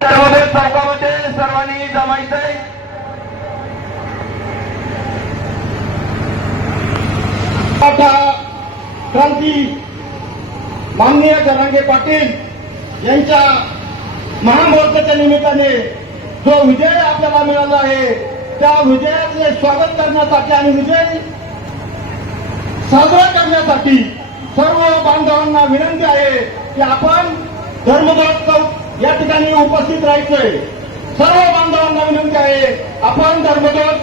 सर्वोदय चौकामध्ये सर्वांनी जमायचंय. क्रांती माननीय जरांगे पाटील यांच्या महामोर्चाच्या निमित्ताने जो विजय आपल्याला मिळाला आहे त्या विजयाचे स्वागत करण्यासाठी आणि विजय साजरा करण्यासाठी सर्व बांधवांना विनंती आहे की आपण धर्मदास चौक या ठिकाणी उपस्थित राहायचंय. सर्व बांधवांना विनंती आहे आपण धर्मध्वज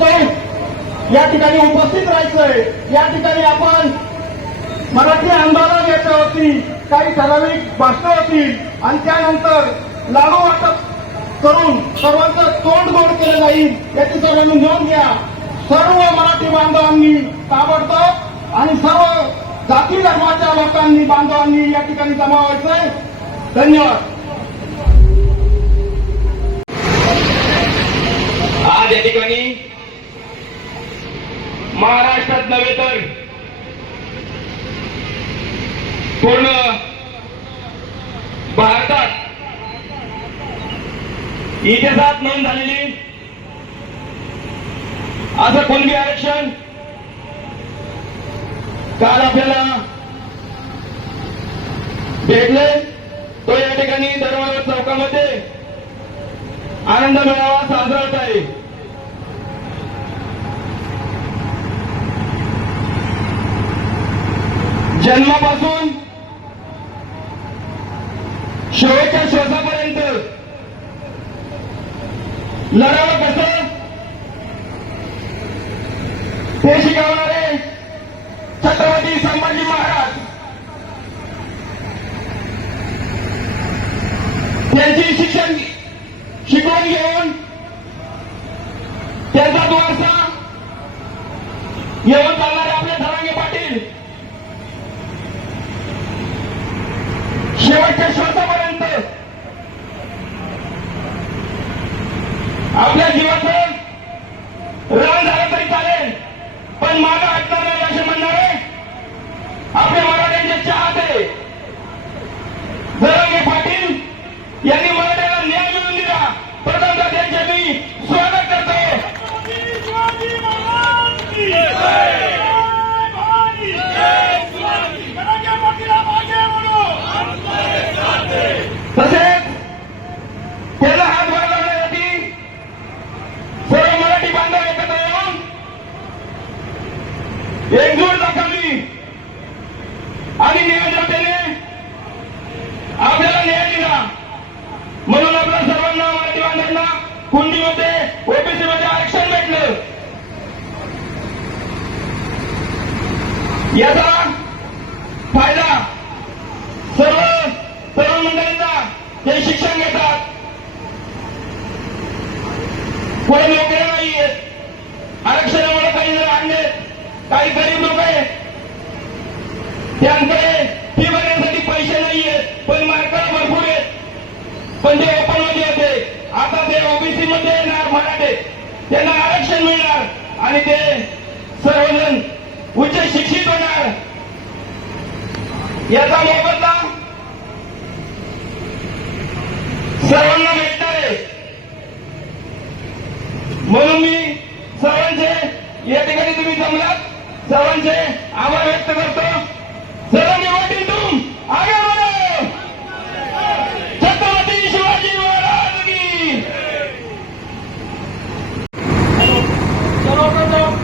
चौक या ठिकाणी उपस्थित राहायचंय. या ठिकाणी आपण मराठी आंदोलन याच्यावरती काही ठराविक भाषणं होतील आणि त्यानंतर लाडू वाटप करून सर्वांचं तोंड गोड केलं जाईल याची सर्वांनी नोंद घ्या. सर्व मराठी बांधवांनी ताबडतोब आणि सर्व जाती धर्माच्या लोकांनी बांधवांनी या ठिकाणी जमा व्हायचंय. धन्यवाद. आज या ठिकाणी महाराष्ट्रात नव्हे तर पूर्ण भारतात इतिहासात नोंद झालेली असं कुणबी आरक्षण काल आपल्याला भेटले. तो या ठिकाणी दरवाजा चौकामध्ये आनंद मेळावा साजरा होत आहे. जन्मापासून शेवटच्या श्वासापर्यंत लढावं कसं? ते शिकवणारे छत्रपती संभाजी महाराज. त्यांची शिक्षण शिकवण घेऊन त्यांचा तो वारसा येऊन चालणार आपले धरांगे पाटील शेवटच्या श्वासापर्यंत आपल्या जीवाचं रान झालं तरी चालेल पण मागं हटणार नाही असे म्हणणारे आपल्या मराठ्यांचे चाहते धरंगे पाटील यांनी मराठ्याला न्याय मिळवून दिला प्रथमतः त्यांचे मी स्वागत करतो तसेच त्याला हात वर लावण्यासाठी सर्व मराठी बांधव एकत्र येऊन एकजूट दाखवली आणि नियोजनतेने आपल्याला न्याय दिला. म्हणून आपल्या सर्वांना मराठी बांधवांना कुंडीमध्ये ओबीसी मध्ये आरक्षण भेटलं. याचा फायदा सर्व सर्व मंडळींना ते शिक्षण घेतात कोणी नोकऱ्या नाही आरक्षण काही गरीब लोक आहेत. त्यांकडे फी भरण्यासाठी पैसे नाहीये पण मार्क भरपूर आहेत. पण ते ओपनमध्ये होते. आता ते ओबीसी मध्ये येणार मराठे त्यांना आरक्षण मिळणार आणि ते सर्वजण उच्च शिक्षित होणार. याचा मोबदला सर्वांना भेटणार आहे. म्हणून मी सर्वांचे या ठिकाणी तुम्ही जमलात. सर्वांचे आभार व्यक्त करतो सर्वांनी वाटेल तुम आगे बढ़ो छत्रपती शिवाजी महाराज की सर्वप्रथम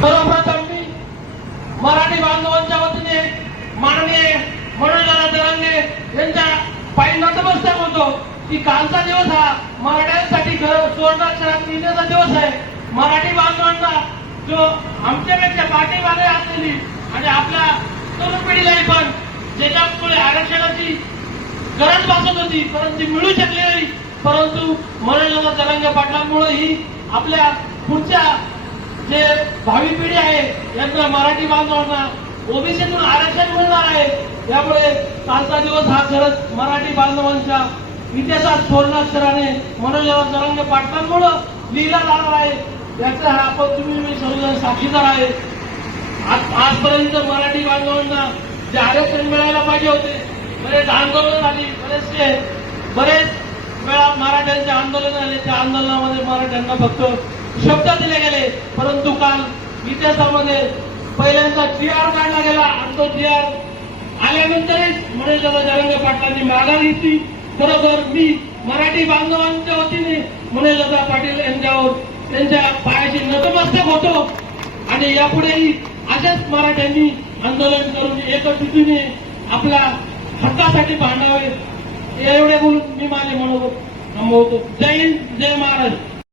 सर्वप्रथम मी मराठी बांधवांच्या वतीने माननीय मनोजदादा दरांगे यांच्या पायी नतमस्तक होतो की कालचा दिवस हा मराठ्यांसाठी सुवर्णाक्षरात लिहिण्याचा दिवस आहे. मराठी बांधवांना जो आमच्यापेक्षा पाठीमागे असलेली आणि आपल्या तरुण पिढीलाही पण ज्याच्यामुळे आरक्षणाची गरज भासत होती परंतु मिळू शकली नाही. परंतु मनोजदादा तरंग पाटलांमुळे ही आपल्या पुढच्या जे भावी पिढी आहे यांना मराठी बांधवांना ओबीसीतून आरक्षण मिळणार आहे. त्यामुळे कालचा दिवस हा खरंच मराठी बांधवांच्या इतिहासात सुवर्णाक्षराने मनोजराव तरंग पाटलांमुळं लिहिला जाणार आहे. याचा हा आपण तुम्ही मी सर्वजण साक्षीदार आहे. आज- आजपर्यंत मराठी बांधवांना जे आरक्षण मिळायला पाहिजे होते बरेच आंदोलन झाली बरेचसे बरेच वेळा मराठ्यांचे आंदोलन झाले. त्या आंदोलनामध्ये मराठ्यांना फक्त शब्द दिले गेले. परंतु काल इतिहासामध्ये पहिल्यांदा जी आर काढला गेला. आणि तो टी आर आल्यानंतरच म्हणून जरंगे पाटलांनी माघार घेतली. बरोबर मी मराठी बांधवांच्या वतीने मुनेलता पाटील यांच्यावर त्यांच्या पायाशी नतमस्तक होतो. आणि यापुढेही अशाच मराठ्यांनी आंदोलन करून एकत्रितीने आपला हक्कासाठी भांडावे एवढे बोलून मी माझे म्हणतो थांबवतो. जय हिंद जय महाराज